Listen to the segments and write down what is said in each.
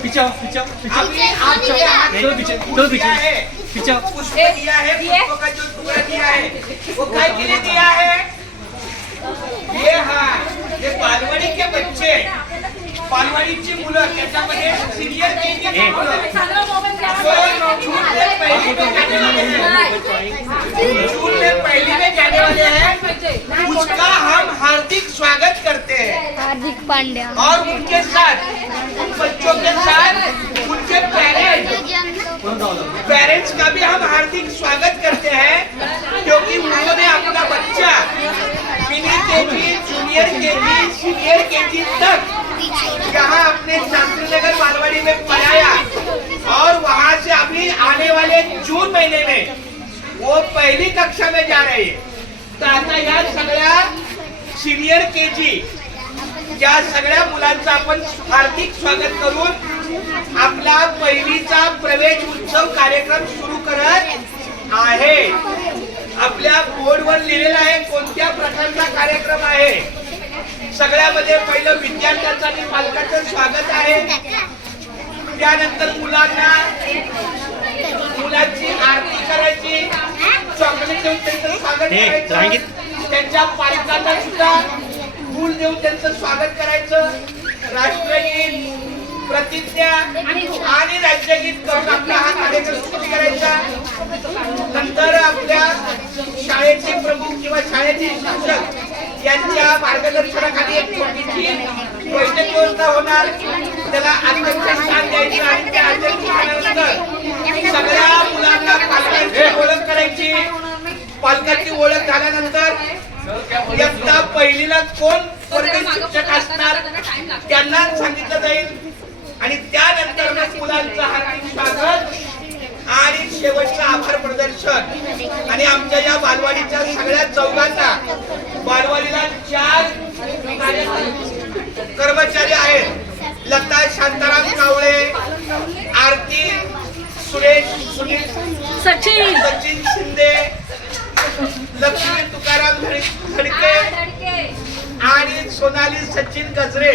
में दो पीछे पुष्प दो पीछे दिया है। पिछाओ पुष्प दिया है। पुष्पों का जो टुकड़ा दिया है। वो काय के लिए दिया है। ये हाँ ये बालवाडी के बच्चे। बालवाडीची मुलं त्याच्यामध्ये सिनियर के जी मुलं जून में पहली में जाने वाले हैं। जून में पहली में जाने वाले हैं। उसका हम हार्दिक स्वागत करते हैं। हार्दिक पांड्या। और उनके साथ के साथ उनके पेरेंट्स पेरेंट्स का भी हम हार्दिक स्वागत करते हैं, क्योंकि उन्होंने अपना बच्चा mini K G junior K G senior K G तक यहाँ अपने शास्त्रीनगर बालवाड़ी में पढ़ाया। और वहाँ से अभी आने वाले जून महीने में वो पहली कक्षा में जा रहे हैं। तर आता या सगळ्या सिनियर के जी। या सगळ्या मुलांचं आपण हार्दिक स्वागत करून आपला पहिलीचा प्रवेश उत्सव कार्यक्रम सुरू करत आहे. आपल्या बोर्डवर लिहिलेला आहे कोणत्या प्रकारचा कार्यक्रम आहे? सगळ्यामध्ये पहिलं विद्यार्थ्यांचं आणि पालकांचं स्वागत आहे. त्यानंतर मुलांना मुलांची आरती करायची. चॉकलेट देऊन त्यांचं स्वागत करायचं. त्यांच्या पालकांना सुद्धा देऊन त्यांचं स्वागत करायचं. राष्ट्रगीत प्रतिज्ञा आणि राज्यगीत करून आपला हा कार्यक्रम सुरू करायचा. नंतर आपल्या शाळेचे प्रमुख किंवा शाळेचे शिक्षक यांच्या मार्गदर्शनाखाली एक छोटीशी बैठक व्यवस्था होणार. त्याला अध्यक्ष स्थान द्यायचं आणि त्या अध्यक्ष सगळ्या मुलांना पालकांची ओळख करायची. पालकांची ओळख झाल्यानंतर पहिलीला कोण शिक्षक असणार त्यांना सांगितलं जाईल. आणि त्यानंतर मग मुलांचं हार्दिक स्वागत आणि शेवटचं आभार प्रदर्शन. आणि आमच्या या बालवाडीच्या सगळ्या चौघांना बालवाडीला चार कर्मचारी आहेत. लता शांताराम कावळे आरती सुरेश सुनील सचिन. सचिन शिंदे लक्ष्मी तुकाराम. आणि सोनाली सचिन गजरे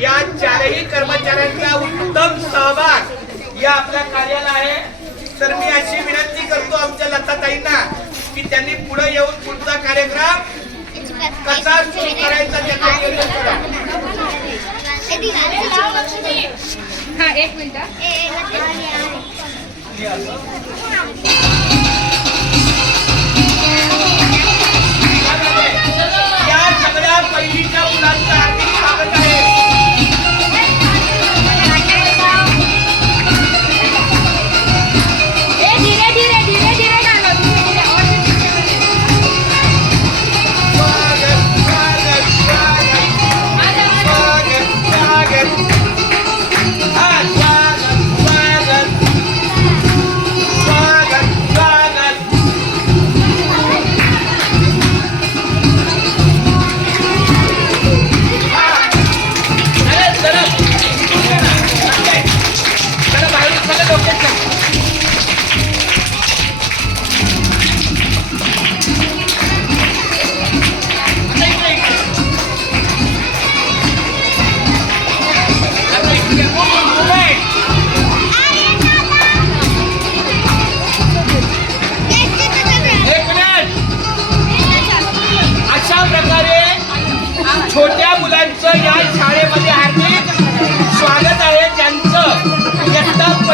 या चारही कर्मचाऱ्यांचा उत्तम सहभाग या आपल्या कार्याला आहे. तर मी अशी विनंती करतो आमच्या लताताईंना की त्यांनी पुढे येऊन पुढचा कार्यक्रम कसा सुरू करायचा त्याचं हा एक मिनिट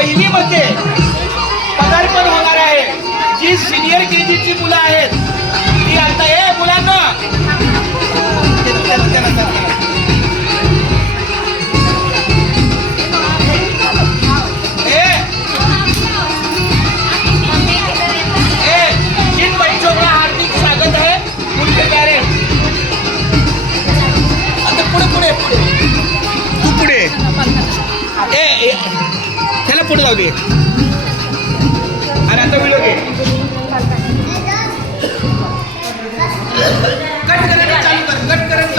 पहिलीमध्ये पदार्पण होणार आहे. जी सिनियर के जीची मुलं आहेत फोटो जाऊ दे. आणि आता व्हिडिओ घे